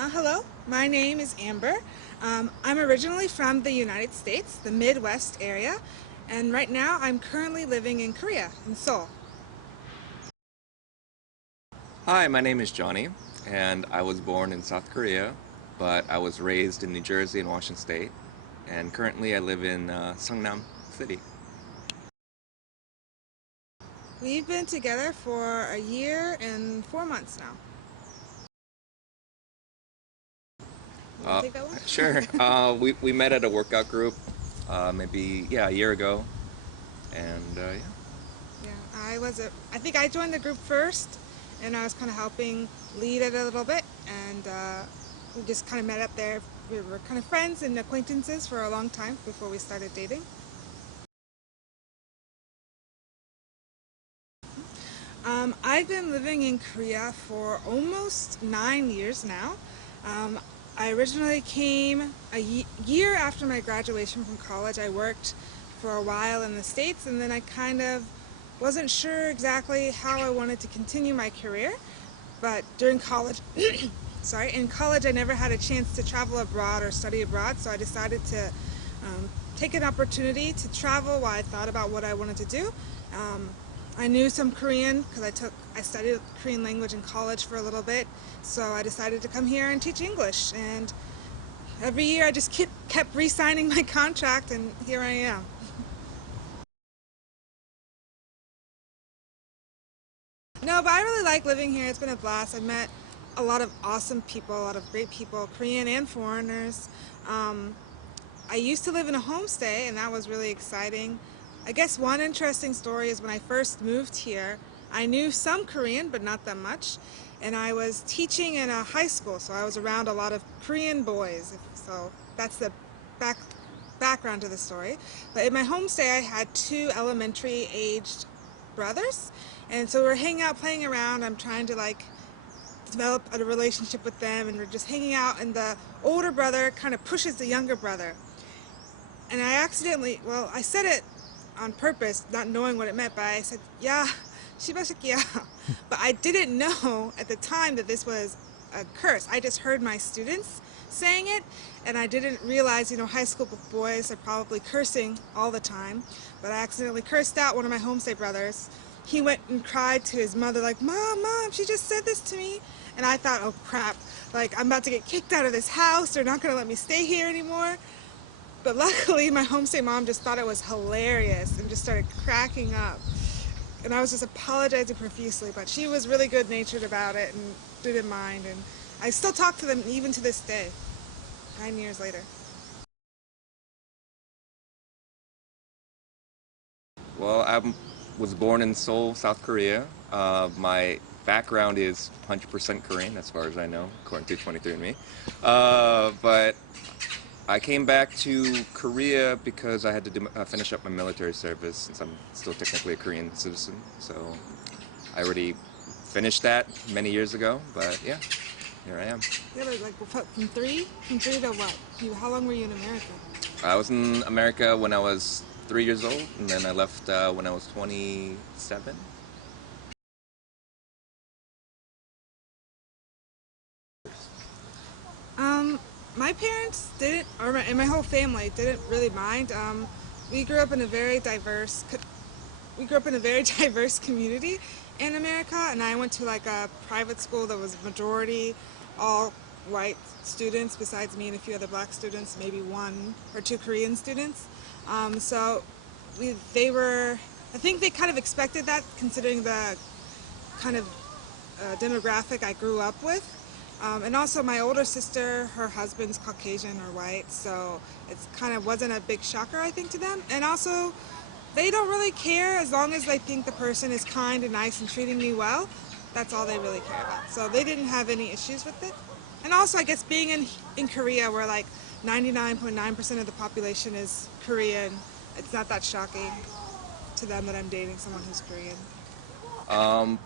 Hello, my name is Amber. I'm originally from the United States, the Midwest area, and right now I'm currently living in Korea, in Seoul. Hi, my name is Johnny, and I was born in South Korea, but I was raised in New Jersey and Washington State, and currently I live in Seongnam City. We've been together for a year and 4 months now. You want Uh, to take that one? sure. We met at a workout group, maybe a year ago, and yeah. Yeah, I think I joined the group first, and I was kind of helping lead it a little bit, and we just kind of met up there. We were kind of friends and acquaintances for a long time before we started dating. I've been living in Korea for almost 9 years now. Um, I originally came a year after my graduation from college. I worked for a while in the States, and then I kind of wasn't sure exactly how I wanted to continue my career. But during college, in college I never had a chance to travel abroad or study abroad, so I decided to take an opportunity to travel while I thought about what I wanted to do. Um, I knew some Korean because I studied Korean language in college for a little bit, so I decided to come here and teach English. And every year I just kept re-signing my contract, and here I am. No, but I really like living here. It's been a blast. I've met a lot of awesome people, a lot of great people, Korean and foreigners. Um, I used to live in a homestay, and that was really exciting. I guess one interesting story is when I first moved here, I knew some Korean, but not that much. And I was teaching in a high school, so I was around a lot of Korean boys. So that's the back, background to the story. But in my homestay, I had two elementary aged brothers. And so we're hanging out, playing around. I'm trying to develop a relationship with them, and we're just hanging out, and the older brother kind of pushes the younger brother. And I said it on purpose, not knowing what it meant, but I said, yeah, shibashikiya. But I didn't know at the time that this was a curse. I just heard my students saying it, and I didn't realize, high school boys are probably cursing all the time. But I accidentally cursed out one of my homestay brothers. He went and cried to his mother like, Mom, she just said this to me. And I thought, oh crap, I'm about to get kicked out of this house. They're not going to let me stay here anymore. But luckily, my homestay mom just thought it was hilarious and just started cracking up. And I was just apologizing profusely, but she was really good-natured about it and didn't mind. And I still talk to them even to this day, 9 years later. Well, I was born in Seoul, South Korea. My background is 100% Korean, as far as I know, according to 23andMe. But I came back to Korea because I had to finish up my military service, since I'm still technically a Korean citizen. So I already finished that many years ago, but yeah, here I am. Yeah, but from three to what? How long were you in America? I was in America when I was 3 years old, and then I left when I was 27. Um, my parents didn't, and my whole family didn't really mind. We grew up in a very diverse, we grew up in a very diverse community in America, and I went to a private school that was majority all white students, besides me and a few other black students, maybe one or two Korean students. So I think they kind of expected that, considering the kind of demographic I grew up with. And also my older sister, her husband's Caucasian or white, so it kind of wasn't a big shocker, I think, to them. And also, they don't really care as long as they think the person is kind and nice and treating me well. That's all they really care about. So they didn't have any issues with it. And also, I guess being in Korea, where 99.9% of the population is Korean, it's not that shocking to them that I'm dating someone who's Korean.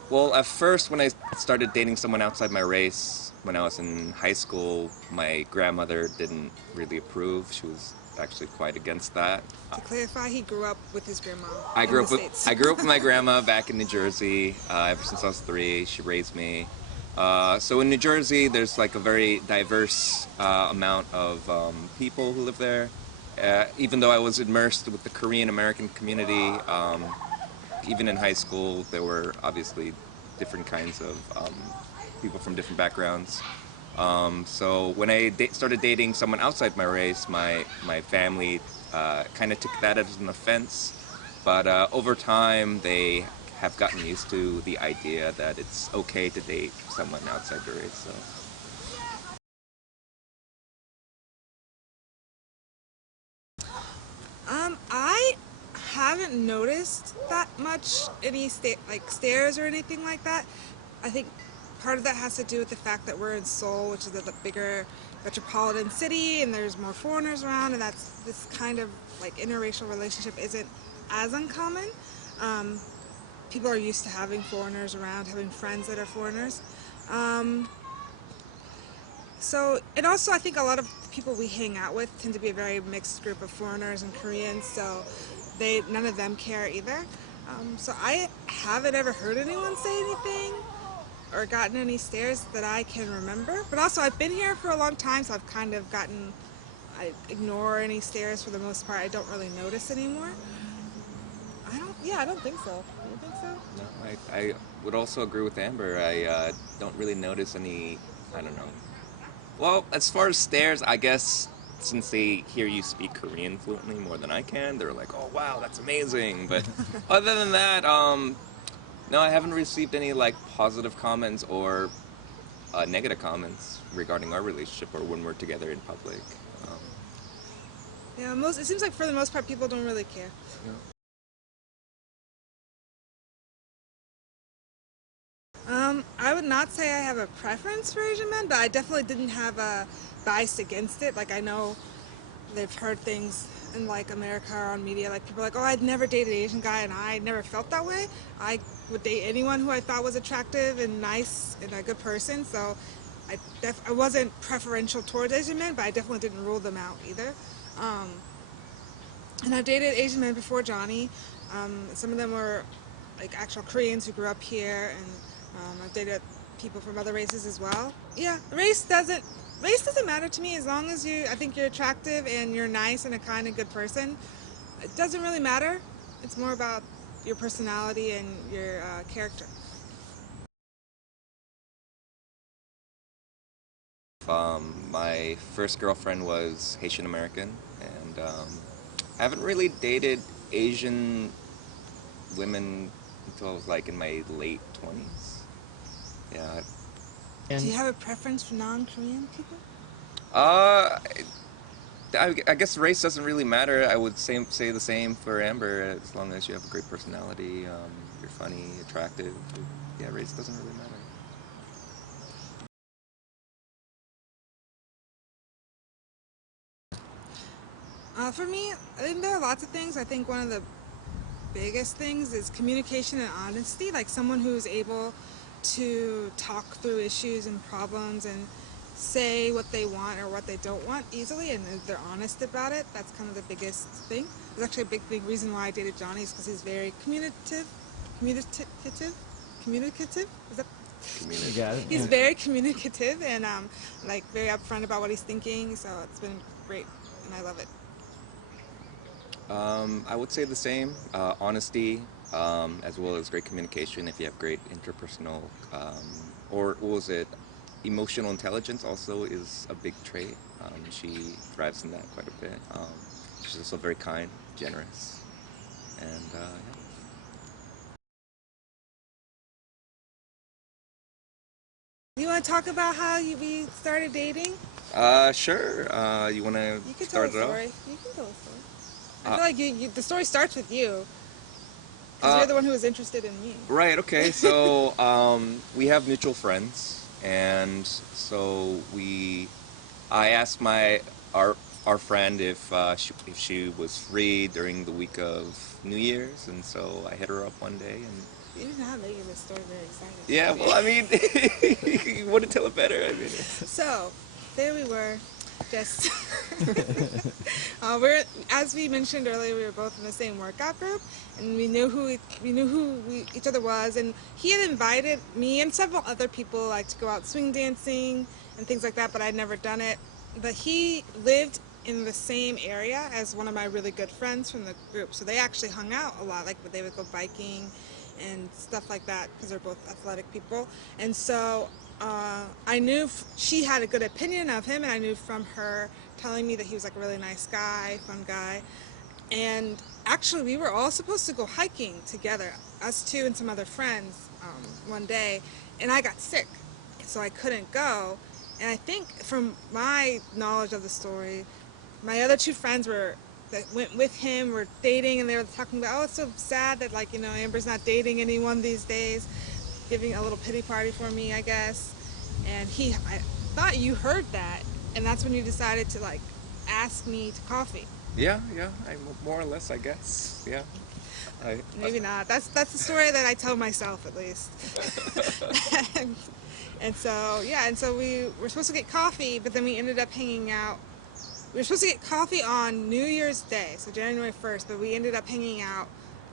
Well, at first, when I started dating someone outside my race, when I was in high school, my grandmother didn't really approve. She was actually quite against that. To clarify, he grew up with his grandma I in grew the up with States. I grew up with my grandma back in New Jersey ever since I was 3. She raised me, So in New Jersey, there's like a very diverse amount of people who live there. Even though I was immersed with the Korean American community, even in high school, there were obviously different kinds of people from different backgrounds. So when I started dating someone outside my race, my family kind of took that as an offense. But over time, they have gotten used to the idea that it's okay to date someone outside your race. So I haven't noticed that much any like stairs or anything like that. I think part of that has to do with the fact that we're in Seoul, which is the bigger metropolitan city, and there's more foreigners around, and that's this kind of like interracial relationship isn't as uncommon. Um, People are used to having foreigners around, having friends that are foreigners. Um, and also I think a lot of the people we hang out with tend to be a very mixed group of foreigners and Koreans, so none of them care either. So I haven't ever heard anyone say anything or gotten any stares that I can remember. But also I've been here for a long time, so I've kind of I ignore any stares for the most part. I don't really notice anymore. I don't think so. Do you think so? no, I would also agree with Amber. I don't really notice any. I don't know. Well, as far as stares, I guess since they hear you speak Korean fluently more than I can, they're like, "Oh wow, that's amazing." But other than that, no, I haven't received any like positive comments or negative comments regarding our relationship or when we're together in public. Um, Yeah, it seems like for the most part people don't really care. you know. I would not say I have a preference for Asian men, but I definitely didn't have a bias against it. Like I know they've heard things in like America or on media, like people are like, oh, I'd never dated an Asian guy, and I never felt that way. I would date anyone who I thought was attractive and nice and a good person. So I wasn't preferential towards Asian men, but I definitely didn't rule them out either. Um, and I've dated Asian men before Johnny. Some of them were like actual Koreans who grew up here, and I've dated people from other races as well. Yeah, race doesn't matter to me as long as I think you're attractive and you're nice and a kind and good person. It doesn't really matter. It's more about your personality and your character. My first girlfriend was Haitian American, and I haven't really dated Asian women until I was like in my late 20s. Yeah. Do you have a preference for non-Korean people? Uh, I guess race doesn't really matter. I would say the same for Amber. As long as you have a great personality, you're funny, attractive. Yeah, race doesn't really matter. For me, I think there are lots of things. I think one of the biggest things is communication and honesty, like someone who's able to talk through issues and problems and say what they want or what they don't want easily, and if they're honest about it. That's kind of the biggest thing. There's actually a big reason why I dated Johnny is because he's very communicative. Is that? Community. You got it. He's very communicative and like very upfront about what he's thinking. So it's been great, and I love it. I would say the same. Honesty, as well as great communication. If you have great interpersonal, or what was it? Emotional intelligence also is a big trait. She thrives in that quite a bit. She's also very kind, generous, and You want to talk about how we started dating? sure. You want to You can tell a start it off? story. You can tell a story. I Uh, feel like the story starts with you because uh, you're the one who was interested in me. Right. Okay. So we have mutual friends, and so I asked our friend if she was free during the week of New Year's, and so I hit her up one day, and You did not making this story very exciting. yeah. Well, I mean, you want to tell it better. I mean, So, there we were. Just we're, as we mentioned earlier, we were both in the same workout group, and we knew who each other was. And he had invited me and several other people like to go out swing dancing and things like that, but I'd never done it. But he lived in the same area as one of my really good friends from the group, so they actually hung out a lot. Like they would go biking and stuff like that because they're both athletic people. And so I knew she had a good opinion of him, and I knew from her telling me that he was like a really nice guy, fun guy. And actually, we were all supposed to go hiking together, us two and some other friends, one day, and I got sick, so I couldn't go. And I think from my knowledge of the story, my other two friends that went with him were dating, and they were talking about, oh, it's so sad that, like, Amber's not dating anyone these days, giving a little pity party for me, I guess. And I thought you heard that, and that's when you decided to, like, ask me to coffee. Yeah, I more or less, I guess. Yeah. Maybe not. That's the story that I tell myself, at least. and so, yeah, and so we were supposed to get coffee, but then we ended up hanging out. We were supposed to get coffee on New Year's Day, so January 1st, but we ended up hanging out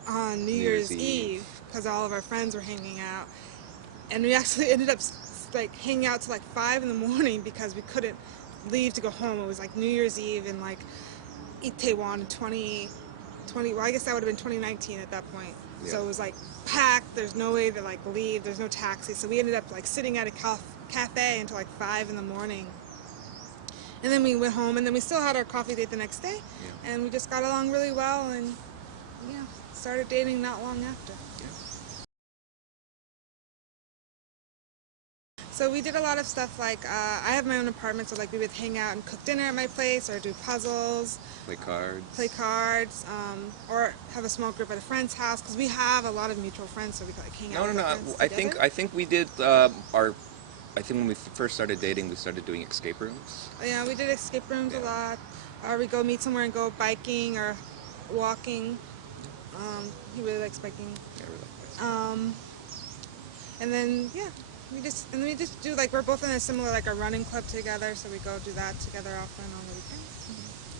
on New Year's Eve because all of our friends were hanging out. And we actually ended up like hanging out till like 5 in the morning because we couldn't leave to go home. It was like New Year's Eve in like Itaewon in 2020. Well, I guess that would have been 2019 at that point. Yeah. So it was like packed. There's no way to like leave. There's no taxi. So we ended up like sitting at a cafe until like 5 in the morning. And then we went home, and then we still had our coffee date the next day, yeah. And we just got along really well, and yeah, started dating not long after. Yeah. So we did a lot of stuff like, I have my own apartment, so like we would hang out and cook dinner at my place, or do puzzles. Play cards. Or have a small group at a friend's house, because we have a lot of mutual friends, so we could like hang out with friends together. I think we did I think when we first started dating, we started doing escape rooms. Yeah, we did escape rooms a lot. Or we go meet somewhere and go biking or walking. He really likes biking. Yeah, I really like biking. And then we just do like, we're both in a similar like a running club together, so we go do that together often on the weekends.